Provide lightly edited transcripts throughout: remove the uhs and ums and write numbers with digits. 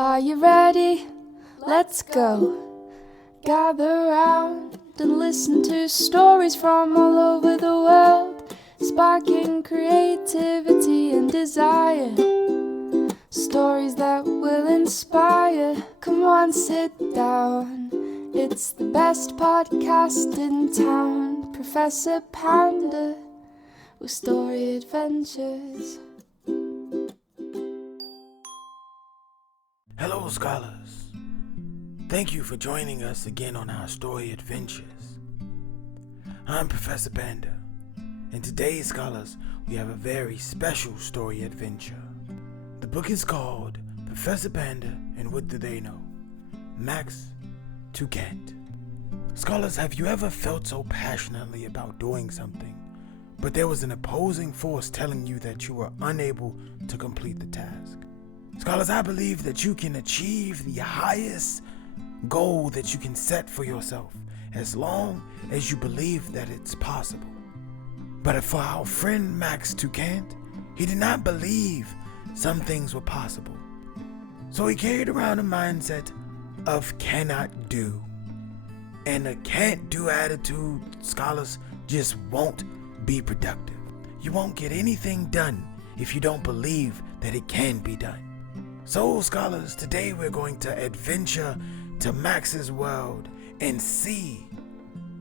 Are you ready? Let's go. Gather round and listen to stories from all over the world, sparking creativity and desire. Stories that will inspire. Come on, sit down. It's the best podcast in town. Professor Panda with story adventures. Hello, scholars. Thank you for joining us again on our story adventures. I'm Professor Panda, and today, scholars, we have a very special story adventure. The book is called Professor Panda and What Do They Know? Max TuCant. Scholars, have you ever felt so passionately about doing something, but there was an opposing force telling you that you were unable to complete the task? Scholars, I believe that you can achieve the highest goal that you can set for yourself as long as you believe that it's possible. But for our friend Max TuCant, he did not believe some things were possible. So he carried around a mindset of cannot do. And a can't do attitude, scholars, just won't be productive. You won't get anything done if you don't believe that it can be done. So, scholars, today we're going to adventure to Max's world and see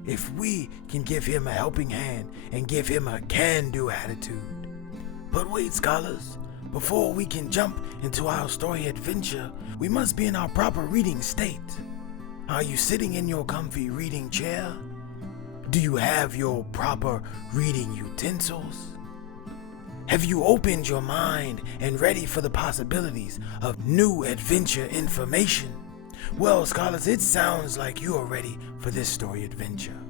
if we can give him a helping hand and give him a can-do attitude. But wait, scholars, before we can jump into our story adventure, we must be in our proper reading state. Are you sitting in your comfy reading chair? Do you have your proper reading utensils? Have you opened your mind and ready for the possibilities of new adventure information? Well, scholars, it sounds like you are ready for this story adventure.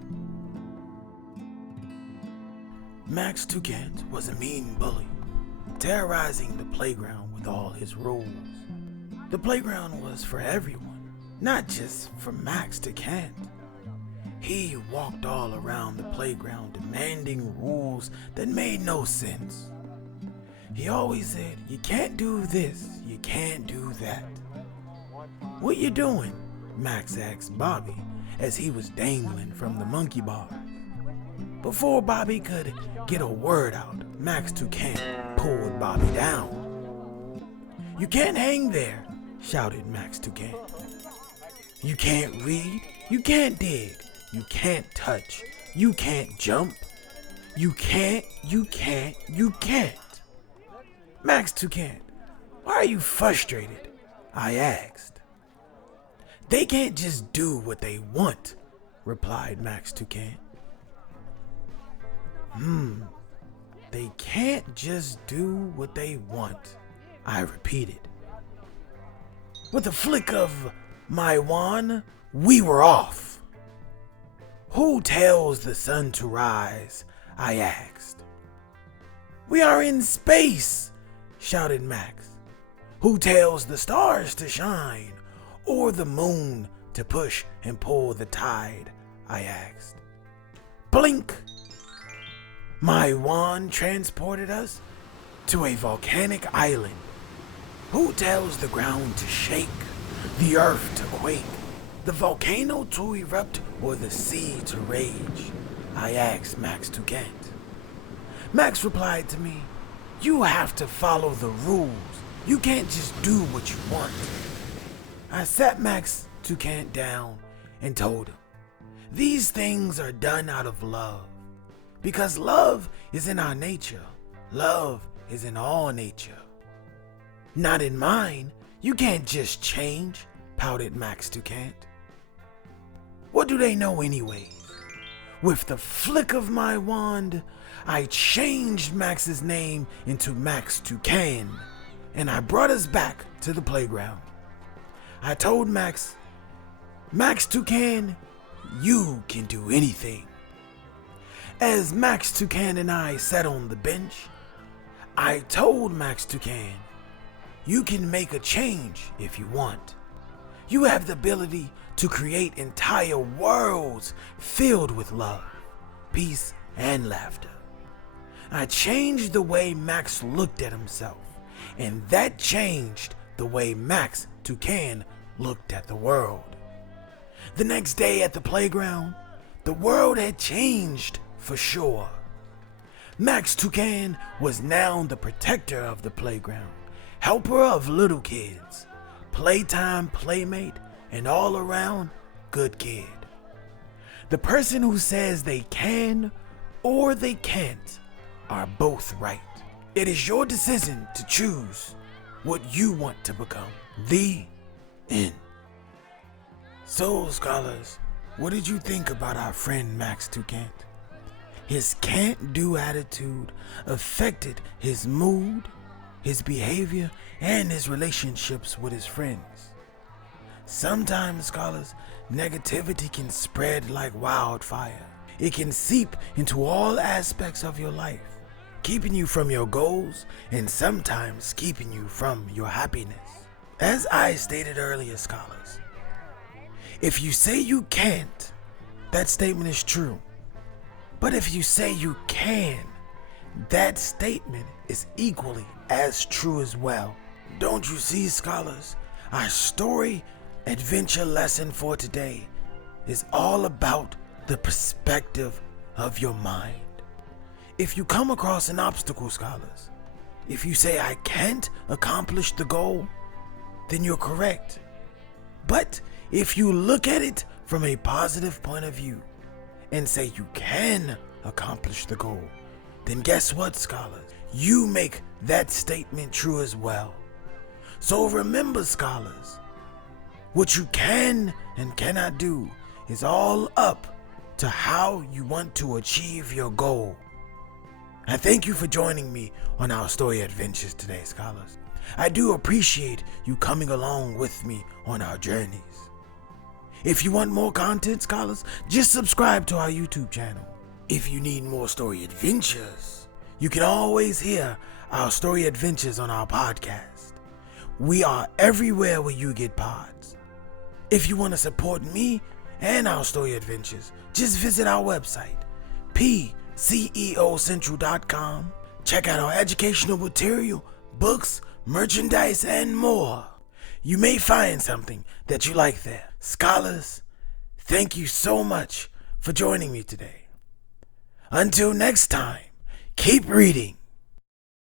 Max TuCant was a mean bully, terrorizing the playground with all his rules. The playground was for everyone, not just for Max TuCant. He walked all around the playground demanding rules that made no sense. He always said, you can't do this, you can't do that. What you doing? Max asked Bobby as he was dangling from the monkey bars. Before Bobby could get a word out, Max TuCant pulled Bobby down. You can't hang there, shouted Max TuCant. You can't read, you can't dig, you can't touch, you can't jump. You can't. Max TuCant, why are you frustrated? I asked. They can't just do what they want, replied Max TuCant. They can't just do what they want, I repeated. With a flick of my wand, we were off. Who tells the sun to rise? I asked. We are in space, shouted Max. Who tells the stars to shine or the moon to push and pull the tide? I asked. Blink! My wand transported us to a volcanic island. Who tells the ground to shake, the earth to quake, the volcano to erupt, or the sea to rage? I asked Max TuCant. Max replied to me, you have to follow the rules. You can't just do what you want. I sat Max TuCant down and told him, these things are done out of love. Because love is in our nature. Love is in all nature. Not in mine. You can't just change, pouted Max TuCant. What do they know anyways? With the flick of my wand, I changed Max's name into Max TuCant, and I brought us back to the playground. I told Max TuCant, you can do anything. As Max TuCant and I sat on the bench, I told Max TuCant, you can make a change if you want. You have the ability to create entire worlds filled with love, peace, and laughter. I changed the way Max looked at himself, and that changed the way Max TuCant looked at the world. The next day at the playground, the world had changed for sure. Max TuCant was now the protector of the playground, helper of little kids, playtime playmate, and all around good kid. The person who says they can or they can't are both right. It is your decision to choose what you want to become. The end. So, scholars, what did you think about our friend Max TuCant? His can't-do attitude affected his mood, his behavior, and his relationships with his friends. Sometimes, scholars, negativity can spread like wildfire. It can seep into all aspects of your life, keeping you from your goals and sometimes keeping you from your happiness. As I stated earlier, scholars, if you say you can't, that statement is true. But if you say you can, that statement is equally as true as well. Don't you see, scholars? Our story adventure lesson for today is all about the perspective of your mind. If you come across an obstacle, scholars, if you say I can't accomplish the goal, then you're correct. But if you look at it from a positive point of view and say you can accomplish the goal, then guess what, scholars? You make that statement true as well. So remember, scholars, what you can and cannot do is all up to how you want to achieve your goal. I thank you for joining me on our story adventures today, scholars. I do appreciate you coming along with me on our journeys. If you want more content, scholars, just subscribe to our YouTube channel. If you need more story adventures, you can always hear our story adventures on our podcast. We are everywhere where you get pods. If you want to support me and our story adventures, just visit our website, pceocentral.com. Check out our educational material, books, merchandise, and more. You may find something that you like there. Scholars, thank you so much for joining me today. Until next time, keep reading